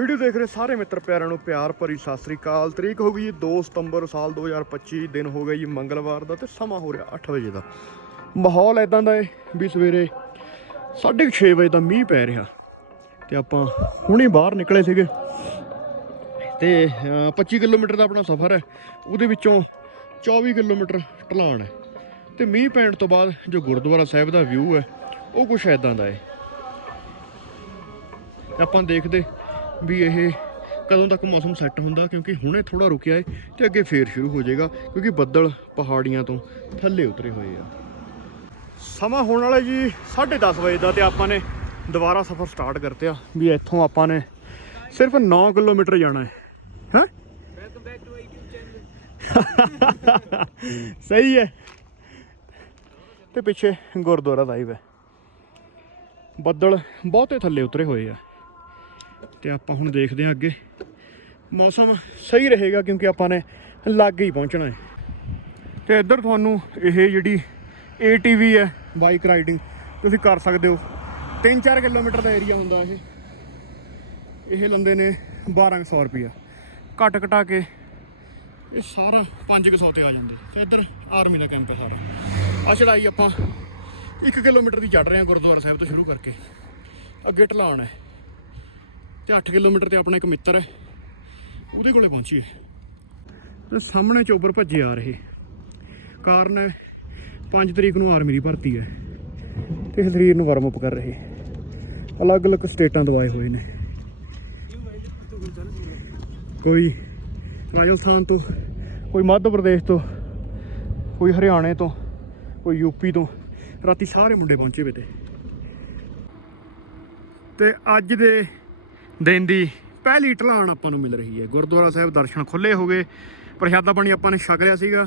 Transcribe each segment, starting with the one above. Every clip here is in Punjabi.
ਵੀਡੀਓ ਦੇਖ ਰਹੇ ਸਾਰੇ ਮਿੱਤਰ ਪਿਆਰਿਆਂ ਨੂੰ ਪਿਆਰ ਭਰੀ ਸਤਿ ਸ੍ਰੀ ਅਕਾਲ। ਤਰੀਕ ਹੋ ਗਈ ਜੀ 2 ਸਤੰਬਰ ਸਾਲ 2025 ਦਿਨ ਹੋ ਗਿਆ ਜੀ ਮੰਗਲਵਾਰ ਦਾ ਤੇ ਸਮਾਂ ਹੋ ਰਿਹਾ 8 ਵਜੇ ਦਾ। ਮਾਹੌਲ ਐਦਾਂ ਦਾ ਏ ਵੀ ਸਵੇਰੇ 6:30 ਵਜੇ ਦਾ ਮੀਂਹ ਪੈ ਰਿਹਾ ਤੇ ਆਪਾਂ ਹੁਣੇ ਬਾਹਰ ਨਿਕਲੇ ਸੀਗੇ। ਤੇ ਅਹ, 25 ਕਿਲੋਮੀਟਰ ਦਾ ਆਪਣਾ ਸਫ਼ਰ ਹੈ। ਉਹਦੇ ਵਿੱਚੋਂ 24 ਕਿਲੋਮੀਟਰ ਢਲਾਣ ਹੈ। ਤੇ ਮੀਂਹ ਪੈਣ ਤੋਂ ਬਾਅਦ ਜੋ ਗੁਰਦੁਆਰਾ ਸਾਹਿਬ ਦਾ ਵਿਊ ਹੈ ਉਹ ਕੁਛ ਐਦਾਂ ਦਾ ਏ। ਆਪਾਂ ਦੇਖਦੇ ਵੀ ਇਹ ਕਦੋਂ ਤੱਕ ਮੌਸਮ ਸੈੱਟ ਹੁੰਦਾ, ਕਿਉਂਕਿ ਹੁਣੇ ਥੋੜਾ ਰੁਕਿਆ ਹੈ ਤੇ ਅੱਗੇ ਫੇਰ ਸ਼ੁਰੂ ਹੋ ਜਾਏਗਾ, ਕਿਉਂਕਿ ਬੱਦਲ ਪਹਾੜੀਆਂ ਤੋਂ ਥੱਲੇ ਉਤਰੇ ਹੋਏ ਆ। ਸਮਾਂ ਹੋਣ ਵਾਲਾ ਜੀ 10:30 ਵਜੇ ਦਾ ਤੇ ਆਪਾਂ ਨੇ ਦੁਬਾਰਾ ਸਫ਼ਰ ਸਟਾਰਟ ਕਰਤਿਆ ਵੀ ਇੱਥੋਂ ਆਪਾਂ ਨੇ ਸਿਰਫ 9 ਕਿਲੋਮੀਟਰ ਜਾਣਾ ਹੈ। ਹਾਂ? ਸਹੀ ਹੈ। ਤੇ ਪਿੱਛੇ ਗੁਰਦੁਆਰਾ ਸਾਹਿਬ ਹੈ। ਬੱਦਲ ਬਹੁਤੇ ਥੱਲੇ ਉਤਰੇ ਹੋਏ ਆ। ਤੇ ਆਪਾਂ ਹੁਣ ਦੇਖਦੇ ਹਾਂ ਅੱਗੇ। ਮੌਸਮ ਸਹੀ ਰਹੇਗਾ ਕਿਉਂਕਿ ਆਪਾਂ ਨੇ ਲਾਗੇ ਹੀ ਪਹੁੰਚਣਾ ਹੈ। ਤੇ ਇੱਧਰ ਤੁਹਾਨੂੰ ਇਹ ਜਿਹੜੀ ATV ਹੈ ਬਾਈਕ ਰਾਈਡਿੰਗ ਤੁਸੀਂ ਕਰ ਸਕਦੇ ਹੋ। 3-4 ਕਿਲੋਮੀਟਰ ਦਾ ਏਰੀਆ ਹੁੰਦਾ ਇਹ। ਇਹ ਲੰਦੇ ਨੇ 1200 ਰੁਪਿਆ ਘੱਟ ਘਟਾ ਕੇ ਇਹ ਸਾਰਾ 500 ਤੇ ਆ ਜਾਂਦੇ। ਤੇ ਇੱਧਰ ਆਰਮੀ ਦਾ ਕੈਂਪ ਹੈ ਸਾਰਾ। ਆ ਚੜਾਈ ਆਪਾਂ 1 ਕਿਲੋਮੀਟਰ ਦੀ ਚੜ ਰਹੇ ਹਾਂ ਗੁਰਦੁਆਰਾ ਸਾਹਿਬ ਤੋਂ ਸ਼ੁਰੂ ਕਰਕੇ। ਅੱਗੇ ਢਲਾਣ ਹੈ। ਤੇ 8 ਕਿਲੋਮੀਟਰ ਤੇ ਆਪਣਾ ਇੱਕ ਮਿੱਤਰ ਹੈ। ਉਹਦੇ ਕੋਲੇ ਪਹੁੰਚੀਏ ਤੇ ਸਾਹਮਣੇ ਚੋਬਰ ਭੱਜੇ ਆ ਰਹੇ। ਕਾਰਨ ਹੈ 5 ਤਰੀਕ ਨੂੰ ਆਰਮੀ ਦੀ ਭਰਤੀ ਹੈ। ਤੇ ਸਰੀਰ ਨੂੰ ਵਾਰਮ ਅਪ ਕਰ ਰਹੇ। ਅਲੱਗ-ਅਲੱਗ ਸਟੇਟਾਂ ਤੋਂ ਆਏ ਹੋਏ ਨੇ। ਕੋਈ ਰਾਜਸਥਾਨ ਤੋਂ, ਕੋਈ ਮੱਧ ਪ੍ਰਦੇਸ਼ ਤੋਂ, ਕੋਈ ਹਰਿਆਣੇ ਤੋਂ, ਕੋਈ ਯੂਪੀ ਤੋਂ। ਰਾਤੀ ਸਾਰੇ ਮੁੰਡੇ ਪਹੁੰਚੇ ਵੇ ਤੇ। ਤੇ ਅੱਜ ਦੇ ਦਿਨ ਦੀ ਪਹਿਲੀ ਢਲਾਣ ਆਪਾਂ ਨੂੰ ਮਿਲ ਰਹੀ ਹੈ। ਗੁਰਦੁਆਰਾ ਸਾਹਿਬ ਦਰਸ਼ਨ ਖੁੱਲੇ ਹੋ ਗਏ, ਪ੍ਰਸ਼ਾਦਾ ਪਾਣੀ ਆਪਾਂ ਨੇ ਛਕ ਲਿਆ ਸੀਗਾ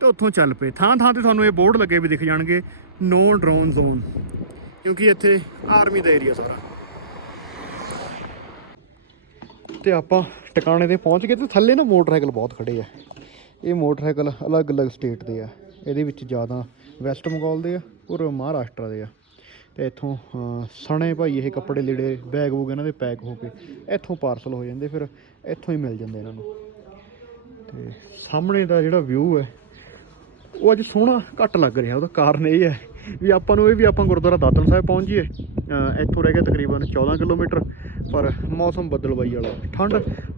ਤੇ ਉੱਥੋਂ ਚੱਲ ਪਏ। ਥਾਂ ਥਾਂ ਤੇ ਤੁਹਾਨੂੰ ਇਹ ਬੋਰਡ ਲੱਗੇ ਵੀ ਦਿਖ ਜਾਣਗੇ ਨੋ ਡਰੋਨ ਜ਼ੋਨ ਕਿਉਂਕਿ ਇੱਥੇ ਆਰਮੀ ਦਾ ਏਰੀਆ ਸਾਰਾ। ਤੇ ਆਪਾਂ ਟਿਕਾਣੇ ਤੇ ਪਹੁੰਚ ਗਏ ਤੇ ਥੱਲੇ ਨਾ ਮੋਟਰਸਾਈਕਲ ਬਹੁਤ ਖੜੇ ਆ। ਇਹ ਮੋਟਰਸਾਈਕਲ ਅਲੱਗ-ਅਲੱਗ ਸਟੇਟ ਦੇ ਆ। ਇਹਦੇ ਵਿੱਚ ਜ਼ਿਆਦਾ ਵੈਸਟ ਬੰਗਾਲ ਦੇ ਆ ਔਰ ਮਹਾਰਾਸ਼ਟਰ ਦੇ ਆ। ਤੇ ਇੱਥੋਂ ਸਣੇ ਭਾਈ ਇਹ ਕੱਪੜੇ ਲੀੜੇ, ਬੈਗ ਬੂਗ ਇਹਨਾਂ ਦੇ ਪੈਕ ਹੋ ਕੇ ਇੱਥੋਂ ਪਾਰਸਲ ਹੋ ਜਾਂਦੇ, ਫਿਰ ਇੱਥੋਂ ਹੀ ਮਿਲ ਜਾਂਦੇ ਇਹਨਾਂ ਨੂੰ। ਤੇ ਸਾਹਮਣੇ ਦਾ ਜਿਹੜਾ ਵਿਊ ਹੈ, ਉਹ ਅੱਜ ਸੋਹਣਾ ਘੱਟ ਲੱਗ ਰਿਹਾ, ਉਹਦਾ ਕਾਰਨ ਇਹ ਹੈ ਵੀ ਆਪਾਂ ਨੂੰ ਇਹ ਵੀ ਆਪਾਂ ਗੁਰਦੁਆਰਾ ਦਾਤਨ ਸਾਹਿਬ ਪਹੁੰਚ ਜੀਏ ਇੱਥੋਂ ਰਹਿ ਗਿਆ ਤਕਰੀਬਨ 14 ਕਿਲੋਮੀਟਰ, ਪਰ ਮੌਸਮ ਬੱਦਲਵਾਈ ਵਾਲਾ ਠੰਡ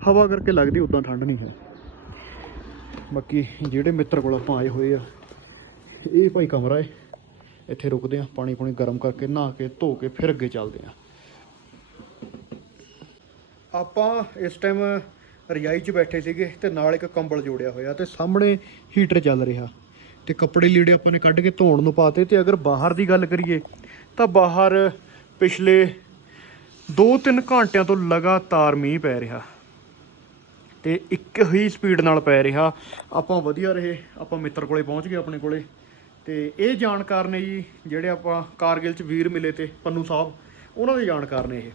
ਹਵਾ ਕਰਕੇ ਲੱਗਦੀ, ਉਦਾਂ ਠੰਡ ਨਹੀਂ ਹੈ। ਬਾਕੀ ਜਿਹੜੇ ਮਿੱਤਰ ਕੋਲ ਆਪਾਂ ਆਏ ਹੋਏ ਆ, ਇਹ ਭਾਈ ਕਮਰਾ ਹੈ। ਇੱਥੇ ਰੁਕਦੇ ਆ ਪਾਣੀ ਪਾਣੀ ਗਰਮ ਕਰਕੇ ਨਹਾ ਕੇ, ਧੋ ਕੇ ਫਿਰ ਅੱਗੇ ਚੱਲਦੇ ਆ ਆਪਾਂ ਇਸ ਟਾਈਮ ਰਜਾਈ 'ਚ ਬੈਠੇ ਸੀਗੇ ਤੇ ਨਾਲ ਇੱਕ ਕੰਬਲ ਜੋੜਿਆ ਹੋਇਆ ਤੇ ਸਾਹਮਣੇ ਹੀਟਰ ਚੱਲ ਰਿਹਾ ਤੇ ਕੱਪੜੇ ਲੀੜੇ ਆਪਾਂ ਨੇ ਕੱਢ ਕੇ ਧੋਣ ਨੂੰ ਪਾਤੇ ਤੇ ਅਗਰ ਬਾਹਰ ਦੀ ਗੱਲ ਕਰੀਏ ਤਾਂ ਬਾਹਰ ਪਿਛਲੇ 2-3 ਘੰਟਿਆਂ ਤੋਂ ਲਗਾਤਾਰ ਮੀਂਹ ਪੈ ਰਿਹਾ ਤੇ ਇੱਕ ਹੀ ਸਪੀਡ ਨਾਲ ਪੈ ਰਿਹਾ। ਆਪਾਂ ਵਧੀਆ ਰਹੇ, ਆਪਾਂ ਮਿੱਤਰ ਕੋਲੇ ਪਹੁੰਚ ਗਏ ਆਪਣੇ ਕੋਲੇ। ਤੇ ਇਹ ਜਾਣਕਾਰ ਨੇ ਜੀ, ਜਿਹੜੇ ਆਪਾਂ ਕਾਰਗਿਲ ਚ ਵੀਰ ਮਿਲੇ ਤੇ ਪੰਨੂ ਸਾਹਿਬ, ਉਹਨਾਂ ਦੇ ਜਾਣਕਾਰ ਨੇ ਇਹ।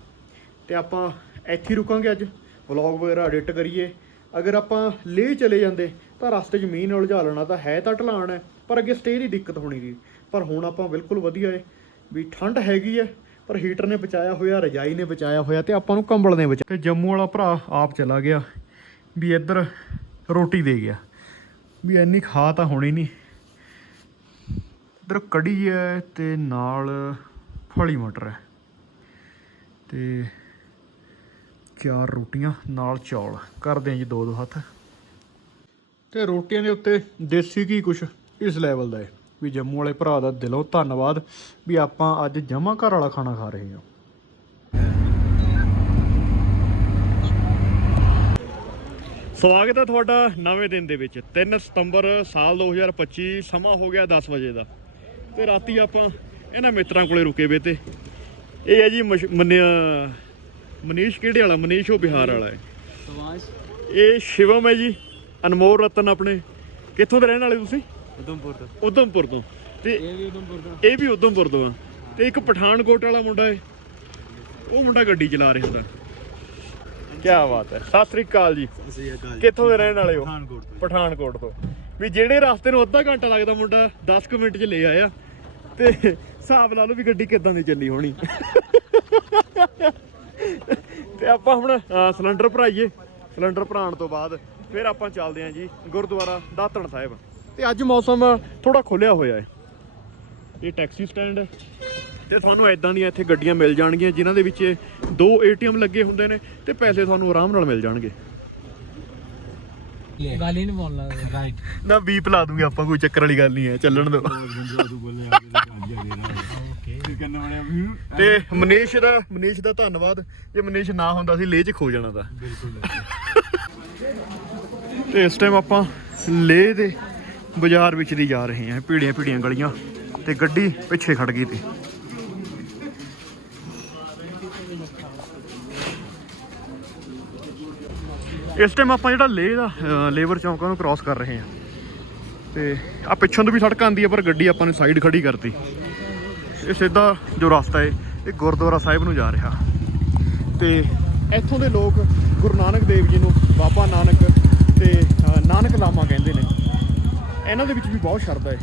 ਤੇ ਆਪਾਂ ਇੱਥੇ ਰੁਕਾਂਗੇ ਅੱਜ, ਵਲੌਗ ਵਗੈਰਾ ਐਡਿਟ ਕਰੀਏ। ਅਗਰ ਆਪਾਂ ਲੇਹ ਚਲੇ ਜਾਂਦੇ, ਤਾਂ ਰਸਤੇ 'ਚ ਮੀਂਹ ਨਾਲ ਉਲਝਾ ਲੈਣਾ ਤਾਂ ਹੈ ਤਾਂ ਢਲਾਣ ਹੈ, ਪਰ ਅੱਗੇ ਸਟੇ ਦੀ ਦਿੱਕਤ ਹੋਣੀ ਸੀ ਪਰ ਹੁਣ ਆਪਾਂ ਬਿਲਕੁਲ ਵਧੀਆ ਹੈ ਵੀ ਠੰਡ ਹੈਗੀ ਹੈ ਪਰ ਹੀਟਰ ਨੇ ਬਚਾਇਆ ਹੋਇਆ, ਰਜਾਈ ਨੇ ਬਚਾਇਆ ਹੋਇਆ ਤੇ ਆਪਾਂ ਨੂੰ ਕੰਬਲ ਨੇ ਬਚਾਇਆ ਤੇ ਜੰਮੂ ਵਾਲਾ ਭਰਾ ਆਪ ਚਲਾ ਗਿਆ, ਵੀ ਇੱਧਰ ਰੋਟੀ ਦੇ ਗਿਆ। ਵੀ ਇੰਨੀ ਖਾ ਤਾਂ ਹੋਣੀ ਨਹੀਂ। ਇੱਧਰ ਕੜੀ ਹੈ ਤੇ ਨਾਲ ਫਲੀ ਮਟਰ ਹੈ। ਤੇ ਚਾਰ ਰੋਟੀਆਂ, ਨਾਲ ਚੌਲ। ਕਰਦੇ ਆ ਜੀ ਦੋ ਦੋ ਹੱਥ। ਤੇ ਰੋਟੀਆਂ ਦੇ ਉੱਤੇ ਦੇਸੀ ਘੀ ਕੁਛ ਇਸ ਲੈਵਲ ਦਾ ਹੈ ਵੀ ਜੰਮੂ ਵਾਲੇ ਭਰਾ ਦਾ ਦਿਲੋਂ ਧੰਨਵਾਦ ਵੀ ਆਪਾਂ ਅੱਜ ਜਮਾ ਘਰ ਵਾਲਾ ਖਾਣਾ ਖਾ ਰਹੇ ਹਾਂ। ਸਵਾਗਤ ਹੈ ਤੁਹਾਡਾ ਨਵੇਂ ਦਿਨ ਦੇ ਵਿੱਚ। 3 ਸਤੰਬਰ ਸਾਲ 2025 ਸਮਾਂ ਹੋ ਗਿਆ 10 ਵਜੇ ਦਾ। ਤੇ ਰਾਤੀ ਆਪਾਂ ਇਹਨਾਂ ਮਿੱਤਰਾਂ ਕੋਲੇ ਰੁਕੇ ਵੇ ਤੇ। ਇਹ ਹੈ ਜੀ ਮਨੀਸ਼ ਕਿਹੜੇ ਵਾਲਾ? ਮਨੀਸ਼ ਉਹ ਬਿਹਾਰ ਵਾਲਾ ਹੈ। ਇਹ ਸ਼ਿਵਮ ਹੈ ਜੀ। ਅਨਮੋਲ ਰਤਨ ਆਪਣੇ। ਕਿੱਥੋਂ ਦੇ ਰਹਿਣ ਵਾਲੇ ਤੁਸੀਂ? ਉਦਮਪੁਰ ਤੋਂ। ਉਧਮਪੁਰ ਤੋਂ। ਤੇ ਇਹ ਵੀ ਉਦਮਪੁਰ ਤੋਂ। ਇਹ ਵੀ ਉਧਮਪੁਰ ਤੋਂ ਆ। ਤੇ ਇੱਕ ਪਠਾਨਕੋਟ ਵਾਲਾ ਮੁੰਡਾ ਹੈ। ਉਹ ਮੁੰਡਾ ਗੱਡੀ ਚਲਾ ਰਿਹਾ ਦਾ ਕੀ ਬਾਤ ਹੈ। ਸਤਿ ਸ੍ਰੀ ਅਕਾਲ ਜੀ। ਕਿੱਥੋਂ ਦੇ ਰਹਿਣ ਵਾਲੇ ਹੋ? ਪਠਾਨਕੋਟ ਤੋਂ। ਪਠਾਨਕੋਟ ਤੋਂ। ਵੀ ਜਿਹੜੇ ਰਸਤੇ ਨੂੰ ਅੱਧਾ ਘੰਟਾ ਲੱਗਦਾ ਮੁੰਡਾ 10 ਕੁ ਮਿੰਟ ਚ ਲੈ ਆਇਆ, ਤੇ ਹਿਸਾਬ ਲਾ ਲਓ ਵੀ ਗੱਡੀ ਕਿੱਦਾਂ ਦੀ ਚੱਲੀ ਹੋਣੀ। ਤੇ ਆਪਾਂ ਹੁਣ ਸਿਲੰਡਰ ਭਰਾਈਏ, ਸਿਲੰਡਰ ਭਰਾਉਣ ਤੋਂ ਬਾਅਦ ਫਿਰ ਆਪਾਂ ਚੱਲਦੇ ਹਾਂ ਜੀ ਗੁਰਦੁਆਰਾ ਦਾਤਣ ਸਾਹਿਬ। ਤੇ ਅੱਜ ਮੌਸਮ ਥੋੜਾ ਖੁੱਲਿਆ ਹੋਇਆ ਹੈ। ਇਹ ਟੈਕਸੀ ਸਟੈਂਡ ਹੈ ਤੇ ਤੁਹਾਨੂੰ ਐਦਾਂ ਦੀਆਂ ਇੱਥੇ ਗੱਡੀਆਂ ਮਿਲ ਜਾਣਗੀਆਂ, ਜਿਨ੍ਹਾਂ ਦੇ ਵਿੱਚ ਦੋ ਏਟੀਐਮ ਲੱਗੇ ਹੁੰਦੇ ਨੇ ਤੇ ਪੈਸੇ ਤੁਹਾਨੂੰ ਆਰਾਮ ਨਾਲ ਮਿਲ ਜਾਣਗੇ। ਗੱਲ ਹੀ ਨਹੀਂ ਬੋਲਣਾ। ਰਾਈਟ ਨਾ ਬੀਪ ਲਾ ਦੂੰਗੇ ਆਪਾਂ ਕੋਈ ਚੱਕਰ ਵਾਲੀ ਗੱਲ ਨਹੀਂ ਹੈ ਚੱਲਣ ਦਿਓ ਤੇ ਮਨੀਸ਼ ਦਾ ਮਨੀਸ਼ ਦਾ ਧੰਨਵਾਦ। ਜੇ ਮਨੀਸ਼ ਨਾ ਹੁੰਦਾ ਸੀ ਲੇਹ 'ਚ ਖੋ ਜਾਣਾ ਤਾਂ। ਤੇ ਇਸ ਟਾਈਮ ਆਪਾਂ ਲੇਹ ਦੇ ਬਾਜ਼ਾਰ ਵਿੱਚ ਦੀ ਜਾ ਰਹੇ ਹਾਂ। ਭੀੜੀਆਂ ਭੀੜੀਆਂ ਗਲੀਆਂ ਤੇ ਗੱਡੀ ਪਿੱਛੇ ਖੜ ਗਈ ਤੀ। ਇਸ ਟਾਈਮ ਆਪਾਂ ਜਿਹੜਾ ਲੇਹ ਦਾ ਲੇਬਰ ਚੌਂਕਾਂ ਨੂੰ ਕ੍ਰਾਸ ਕਰ ਰਹੇ ਹਾਂ। ਤੇ ਆ ਪਿੱਛੋਂ ਤੋਂ ਵੀ ਸੜਕ ਆਂਦੀ ਹੈ ਪਰ ਗੱਡੀ ਆਪਾਂ ਨੇ ਸਾਈਡ ਖੜੀ ਕਰਤੀ। ਇਹ ਸਿੱਧਾ ਜੋ ਰਸਤਾ ਹੈ ਇਹ ਗੁਰਦੁਆਰਾ ਸਾਹਿਬ ਨੂੰ ਜਾ ਰਿਹਾ। ਤੇ ਇੱਥੋਂ ਦੇ ਲੋਕ ਗੁਰੂ ਨਾਨਕ ਦੇਵ ਜੀ ਨੂੰ ਬਾਬਾ ਨਾਨਕ ਤੇ ਨਾਨਕ ਲਾਮਾ ਕਹਿੰਦੇ ਨੇ। ਇਹਨਾਂ ਦੇ ਵਿੱਚ ਵੀ ਬਹੁਤ ਸ਼ਰਧਾ ਹੈ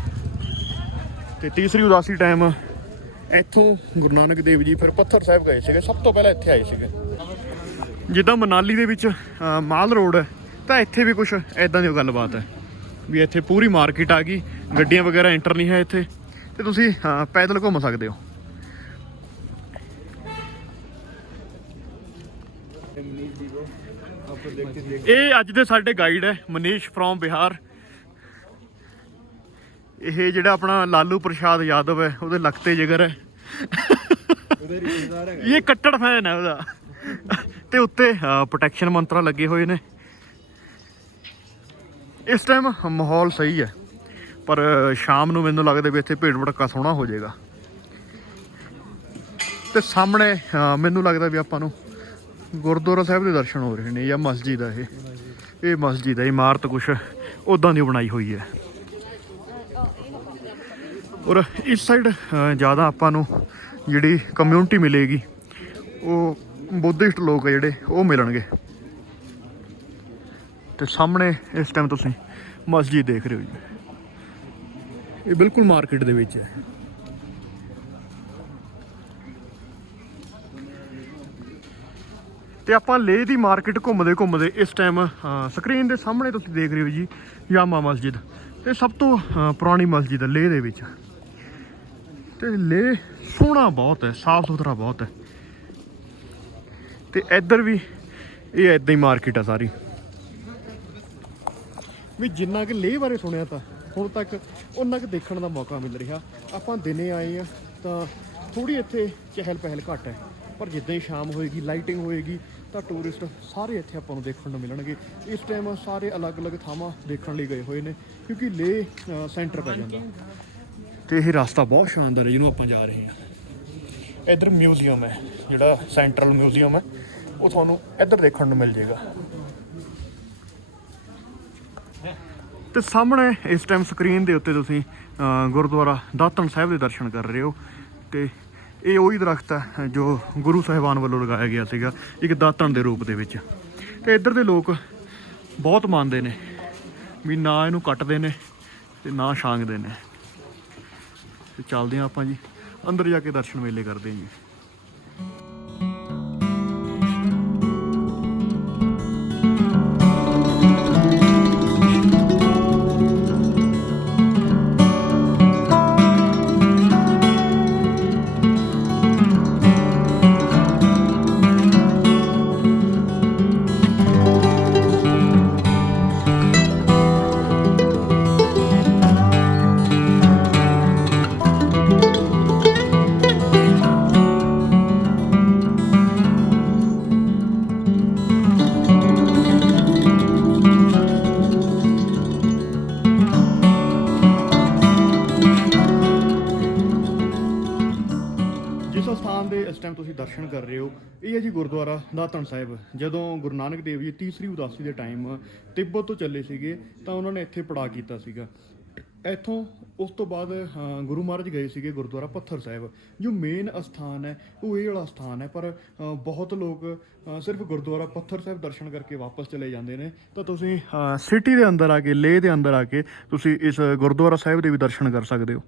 ਤੇ ਤੀਸਰੀ ਉਦਾਸੀ ਟਾਈਮ ਇੱਥੋਂ ਗੁਰੂ ਨਾਨਕ ਦੇਵ ਜੀ ਫਿਰ ਪੱਥਰ ਸਾਹਿਬ ਗਏ ਸੀਗੇ। ਸਭ ਤੋਂ ਪਹਿਲਾਂ ਇੱਥੇ ਆਏ ਸੀਗੇ। ਜਿੱਦਾਂ ਮਨਾਲੀ ਦੇ ਵਿੱਚ ਮਾਲ ਰੋਡ ਹੈ ਤਾਂ ਇੱਥੇ ਵੀ ਕੁਝ ਐਦਾਂ ਦੀ ਗੱਲਬਾਤ ਹੈ ਵੀ ਇੱਥੇ ਪੂਰੀ ਮਾਰਕੀਟ ਆ ਗਈ ਗੱਡੀਆਂ ਵਗੈਰਾ ਐਂਟਰ ਨਹੀਂ ਹੈ ਇੱਥੇ ਤੇ ਤੁਸੀਂ ਪੈਦਲ ਘੁੰਮ ਸਕਦੇ ਹੋ। ਇਹ ਅੱਜ ਦੇ ਸਾਡੇ ਗਾਈਡ ਹੈ ਮਨੀਸ਼ ਫਰੋਮ ਬਿਹਾਰ। ਇਹ ਜਿਹੜਾ ਆਪਣਾ ਲਾਲੂ ਪ੍ਰਸ਼ਾਦ ਯਾਦਵ ਹੈ ਉਹਦੇ ਲਖਤੇ ਜਿਗਰ ਹੈ। ਇਹ ਕੱਟੜ ਫੈਨ ਹੈ ਉਹਦਾ। ਤੇ ਉੱਤੇ ਪ੍ਰੋਟੈਕਸ਼ਨ ਮੰਤਰਾ ਲੱਗੇ ਹੋਏ ਨੇ। ਇਸ ਟਾਈਮ ਮਾਹੌਲ ਸਹੀ ਹੈ, ਪਰ ਸ਼ਾਮ ਨੂੰ ਮੈਨੂੰ ਲੱਗਦਾ ਵੀ ਇੱਥੇ ਭੀੜ ਭੜੱਕਾ ਸੋਹਣਾ ਹੋ ਜਾਏਗਾ। ਤੇ ਸਾਹਮਣੇ ਮੈਨੂੰ ਲੱਗਦਾ ਵੀ ਆਪਾਂ ਨੂੰ ਗੁਰਦੁਆਰਾ ਸਾਹਿਬ ਦੇ ਦਰਸ਼ਨ ਹੋ ਰਹੇ ਨੇ, ਜਾਂ ਮਸਜਿਦ ਹੈ ਇਹ। ਇਹ ਮਸਜਿਦ ਹੈ, ਇਮਾਰਤ ਕੁਛ ਉਦਾਂ ਦੀ ਬਣਾਈ ਹੋਈ ਹੈ। ਔਰ ਇਸ ਸਾਈਡ ਜ਼ਿਆਦਾ ਆਪਾਂ ਨੂੰ ਜਿਹੜੀ ਕਮਿਊਨਿਟੀ ਮਿਲੇਗੀ, ਉਹ ਬੁੱਧਿਸਟ ਲੋਕ ਆ ਜਿਹੜੇ ਉਹ ਮਿਲਣਗੇ। ਤੇ ਸਾਹਮਣੇ ਇਸ ਟਾਈਮ ਤੁਸੀਂ ਮਸਜਿਦ ਦੇਖ ਰਹੇ ਹੋ ਜੀ। ਇਹ ਬਿਲਕੁਲ ਮਾਰਕੀਟ ਦੇ ਵਿੱਚ ਹੈ। ਤੇ ਆਪਾਂ ਲੇਹ ਦੀ ਮਾਰਕੀਟ ਘੁੰਮਦੇ ਘੁੰਮਦੇ ਇਸ ਟਾਈਮ ਸਕਰੀਨ ਦੇ ਸਾਹਮਣੇ ਤੁਸੀਂ ਦੇਖ ਰਹੇ ਹੋ ਜੀ ਜਾਮਾ ਮਸਜਿਦ। ਤੇ ਸਭ ਤੋਂ ਪੁਰਾਣੀ ਮਸਜਿਦ ਹੈ ਲੇਹ ਦੇ ਵਿੱਚ। ਤੇ ਲੇਹ ਸੋਹਣਾ ਬਹੁਤ ਹੈ ਸਾਫ਼ ਸੁਥਰਾ ਬਹੁਤ ਹੈ। ਤੇ ਇੱਧਰ ਵੀ ਇਹ ਐਦਾਂ ਹੀ ਮਾਰਕੀਟ ਆ ਸਾਰੀ। ਵੀ ਜਿੰਨਾ ਕਿ ਲੇਹ ਬਾਰੇ ਸੁਣਿਆ ਤਾਂ ਹੁਣ ਤੱਕ ਉਹਨਾਂ ਕੁ ਦੇਖਣ ਦਾ ਮੌਕਾ ਮਿਲ ਰਿਹਾ। ਆਪਾਂ ਦਿਨੇ ਆਏ ਆ ਤਾਂ ਥੋੜੀ ਇੱਥੇ ਚਹਿਲ ਪਹਿਲ ਘੱਟ ਹੈ। ਪਰ ਜਿੱਦਾਂ ਹੀ ਸ਼ਾਮ ਹੋਏਗੀ, ਲਾਈਟਿੰਗ ਹੋਏਗੀ, ਤਾਂ ਟੂਰਿਸਟ ਸਾਰੇ ਇੱਥੇ ਆਪਾਂ ਨੂੰ ਦੇਖਣ ਨੂੰ ਮਿਲਣਗੇ। ਇਸ ਟਾਈਮ ਸਾਰੇ ਅਲੱਗ-ਅਲੱਗ ਥਾਵਾਂ ਦੇਖਣ ਲਈ ਗਏ ਹੋਏ ਨੇ, ਕਿਉਂਕਿ ਲੇਹ ਸੈਂਟਰ ਪੈ ਜਾਂਦਾ। ਤੇ ਇਹ ਰਸਤਾ ਬਹੁਤ ਸ਼ਾਨਦਾਰ ਹੈ ਜਿਹਨੂੰ ਆਪਾਂ ਜਾ ਰਹੇ ਹਾਂ। ਇੱਧਰ ਮਿਊਜ਼ੀਅਮ ਹੈ, ਜਿਹੜਾ ਸੈਂਟਰਲ ਮਿਊਜ਼ੀਅਮ ਹੈ। ਉਹ ਤੁਹਾਨੂੰ ਇੱਧਰ ਦੇਖਣ ਨੂੰ ਮਿਲ ਜਾਏਗਾ। ਤੇ ਸਾਹਮਣੇ ਇਸ ਟਾਈਮ ਸਕਰੀਨ ਦੇ ਉੱਤੇ ਤੁਸੀਂ ਗੁਰਦੁਆਰਾ ਦਾਤਨ ਸਾਹਿਬ ਦੇ ਦਰਸ਼ਨ ਕਰ ਰਹੇ ਹੋ। ਤੇ ਇਹ ਉਹੀ ਦਰਖਤ ਹੈ, ਜੋ ਗੁਰੂ ਸਾਹਿਬਾਨ ਵੱਲੋਂ ਲਗਾਇਆ ਗਿਆ ਸੀਗਾ, ਇੱਕ ਦਾਤਨ ਦੇ ਰੂਪ ਦੇ ਵਿੱਚ। ਤੇ ਇੱਧਰ ਦੇ ਲੋਕ ਬਹੁਤ ਮੰਨਦੇ ਨੇ ਵੀ ਨਾ ਇਹਨੂੰ ਕੱਟਦੇ ਨੇ ਤੇ ਨਾ ਛਾਂਗਦੇ ਨੇ। ਤੇ ਚੱਲਦੇ ਹਾਂ ਆਪਾਂ ਜੀ, ਅੰਦਰ ਜਾ ਕੇ ਦਰਸ਼ਨ ਮੇਲੇ ਕਰਦੇ ਹਾਂ ਜੀ। ਸਥਾਨ ਇਸ ਟਾਈਮ ਤੁਸੀਂ ਦਰਸ਼ਨ ਕਰ ਰਹੇ ਹੋ। ਇਹ ਹੈ ਜੀ ਗੁਰਦੁਆਰਾ ਦਾਤਣ ਸਾਹਿਬ। ਜਦੋਂ ਗੁਰੂ ਨਾਨਕ ਦੇਵ ਜੀ ਤੀਸਰੀ ਉਦਾਸੀ ਦੇ ਟਾਈਮ ਤਿੱਬਤ ਤੋਂ ਚੱਲੇ ਸੀਗੇ, ਤਾਂ ਉਹਨਾਂ ਨੇ ਇੱਥੇ ਪੜਾ ਕੀਤਾ ਸੀਗਾ। ਇੱਥੋਂ ਉਸ ਤੋਂ ਬਾਅਦ ਗੁਰੂ ਮਹਾਰਾਜ ਗਏ ਸੀਗੇ ਗੁਰਦੁਆਰਾ ਪੱਥਰ ਸਾਹਿਬ। ਜੋ ਮੇਨ ਅਸਥਾਨ ਹੈ, ਉਹ ਇਹ ਵਾਲਾ ਸਥਾਨ ਹੈ, ਪਰ ਬਹੁਤ ਲੋਕ ਸਿਰਫ ਗੁਰਦੁਆਰਾ ਪੱਥਰ ਸਾਹਿਬ ਦਰਸ਼ਨ ਕਰਕੇ ਵਾਪਸ ਚਲੇ ਜਾਂਦੇ ਨੇ। ਤਾਂ ਤੁਸੀਂ ਸਿਟੀ ਦੇ ਅੰਦਰ ਆ ਕੇ, ਲੇਹ ਦੇ ਅੰਦਰ ਆ ਕੇ ਤੁਸੀਂ ਇਸ ਗੁਰਦੁਆਰਾ ਸਾਹਿਬ ਦੇ ਵੀ ਦਰਸ਼ਨ ਕਰ ਸਕਦੇ ਹੋ।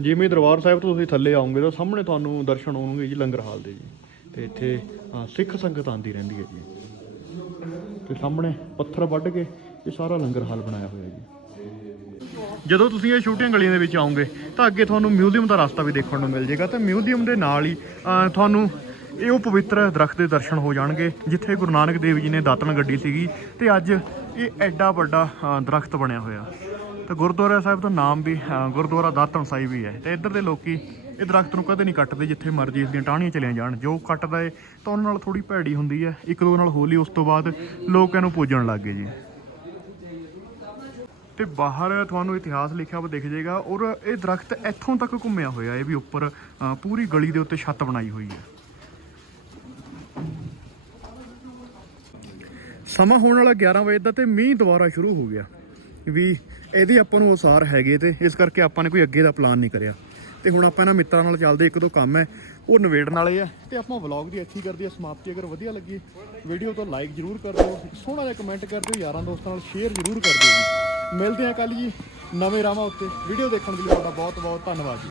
ਜਿਵੇਂ ਦਰਬਾਰ ਸਾਹਿਬ ਤੋਂ ਤੁਸੀਂ ਥੱਲੇ ਆਉਂਗੇ ਤਾਂ ਸਾਹਮਣੇ ਤੁਹਾਨੂੰ ਦਰਸ਼ਨ ਹੋਣਗੇ ਜੀ ਲੰਗਰ ਹਾਲ ਦੇ ਜੀ। ਤੇ ਇੱਥੇ ਸਿੱਖ ਸੰਗਤ ਆਂਦੀ ਰਹਿੰਦੀ ਹੈ ਜੀ। ਤੇ ਸਾਹਮਣੇ ਪੱਥਰ ਵੱਢ ਕੇ ਇਹ ਸਾਰਾ ਲੰਗਰ ਹਾਲ ਬਣਾਇਆ ਹੋਇਆ ਜੀ। ਜਦੋਂ ਤੁਸੀਂ ਇਹ ਛੋਟੀਆਂ ਗਲੀਆਂ ਦੇ ਵਿੱਚ ਆਉਂਗੇ ਤਾਂ ਅੱਗੇ ਤੁਹਾਨੂੰ ਮਿਊਜ਼ੀਅਮ ਦਾ ਰਸਤਾ ਵੀ ਦੇਖਣ ਨੂੰ ਮਿਲ ਜਾਏਗਾ ਤੇ ਮਿਊਜ਼ੀਅਮ ਦੇ ਨਾਲ ਹੀ ਤੁਹਾਨੂੰ ਇਹ ਉਹ ਪਵਿੱਤਰ ਦਰਖਤ ਦੇ ਦਰਸ਼ਨ ਹੋ ਜਾਣਗੇ ਜਿੱਥੇ ਗੁਰੂ ਨਾਨਕ ਦੇਵ ਜੀ ਨੇ ਦਾਤਨ ਗੱਡੀ ਸੀਗੀ ਤੇ ਅੱਜ ਇਹ ਐਡਾ ਵੱਡਾ ਅ, ਦਰਖਤ ਬਣਿਆ ਹੋਇਆ। ਤੇ ਗੁਰਦੁਆਰਾ ਸਾਹਿਬ ਦਾ ਨਾਮ ਵੀ ਗੁਰਦੁਆਰਾ ਦਾਤਨ ਸਾਹਿਬ ਵੀ ਹੈ। ਤੇ ਇੱਧਰ ਦੇ ਲੋਕੀ ਇਹ ਦਰਖਤ ਨੂੰ ਕਦੇ ਨਹੀਂ ਕੱਟਦੇ ਜਿੱਥੇ ਮਰਜ਼ੀ ਇਸ ਦੀਆਂ ਟਾਹਣੀਆਂ ਚਲੀਆਂ ਜਾਣ। ਜੋ ਕੱਟਦਾ ਏ, ਤਾਂ ਉਹਨਾਂ ਨਾਲ ਥੋੜੀ ਭੈੜੀ ਹੁੰਦੀ ਹੈ। ਇੱਕ ਦੋ ਨਾਲ ਹੋਲੀ, ਉਸ ਤੋਂ ਬਾਅਦ ਲੋਕ ਇਹਨੂੰ ਪੂਜਣ ਲੱਗ ਗਏ ਜੀ। ਤੇ ਬਾਹਰ ਤੁਹਾਨੂੰ ਇਤਿਹਾਸ ਲਿਖਿਆ ਵਾ ਦਿਖ ਜਾਏਗਾ ਔਰ ਇਹ ਦਰਖਤ ਇੱਥੋਂ ਤੱਕ ਘੁੰਮਿਆ ਹੋਇਆ, ਇਹ ਵੀ ਉੱਪਰ ਪੂਰੀ ਗਲੀ ਦੇ ਉੱਤੇ ਛੱਤ ਬਣਾਈ ਹੋਈ ਹੈ। ਸਮਾਂ ਹੋਣ ਵਾਲਾ 11 ਵਜੇ ਦਾ ਤੇ ਮੀਂਹ ਦੁਬਾਰਾ ਸ਼ੁਰੂ ਹੋ ਗਿਆ। ਵੀ ਇਹਦੇ ਆਪਾਂ ਨੂੰ ਅਸਾਰ ਹੈਗੇ ਤੇ ਇਸ ਕਰਕੇ ਆਪਾਂ ਨੇ ਕੋਈ ਅੱਗੇ ਦਾ ਪਲਾਨ ਨਹੀਂ ਕਰਿਆ। ਤੇ ਹੁਣ ਆਪਾਂ ਇਹਨਾਂ ਮਿੱਤਰਾਂ ਨਾਲ ਚੱਲਦੇ, ਇੱਕ ਦੋ ਕੰਮ ਹੈ, ਉਹ ਨਿਬੇੜਨ ਵਾਲੇ ਆ। ਤੇ ਆਪਾਂ ਵਲੌਗ ਦੀ ਇੱਥੇ ਕਰਦੇ ਕਰਦੀ ਆ, ਸਮਾਪਤੀ ਅਗਰ ਵਧੀਆ ਲੱਗੀ ਵੀਡੀਓ ਤੋਂ ਲਾਈਕ ਜ਼ਰੂਰ ਕਰ ਦਿਓ, ਸੋਹਣਾ ਜਿਹਾ ਕਮੈਂਟ ਕਰ ਦਿਓ, ਯਾਰਾਂ ਦੋਸਤਾਂ ਨਾਲ ਸ਼ੇਅਰ ਜ਼ਰੂਰ ਕਰ ਦਿਓ ਜੀ। ਮਿਲਦੇ ਆ ਕੱਲ ਜੀ, ਨਵੇਂ ਰਾਵਾਂ ਉੱਤੇ। ਵੀਡੀਓ ਦੇਖਣ ਦੇ ਲਈ ਤੁਹਾਡਾ ਬਹੁਤ ਬਹੁਤ ਧੰਨਵਾਦ ਜੀ।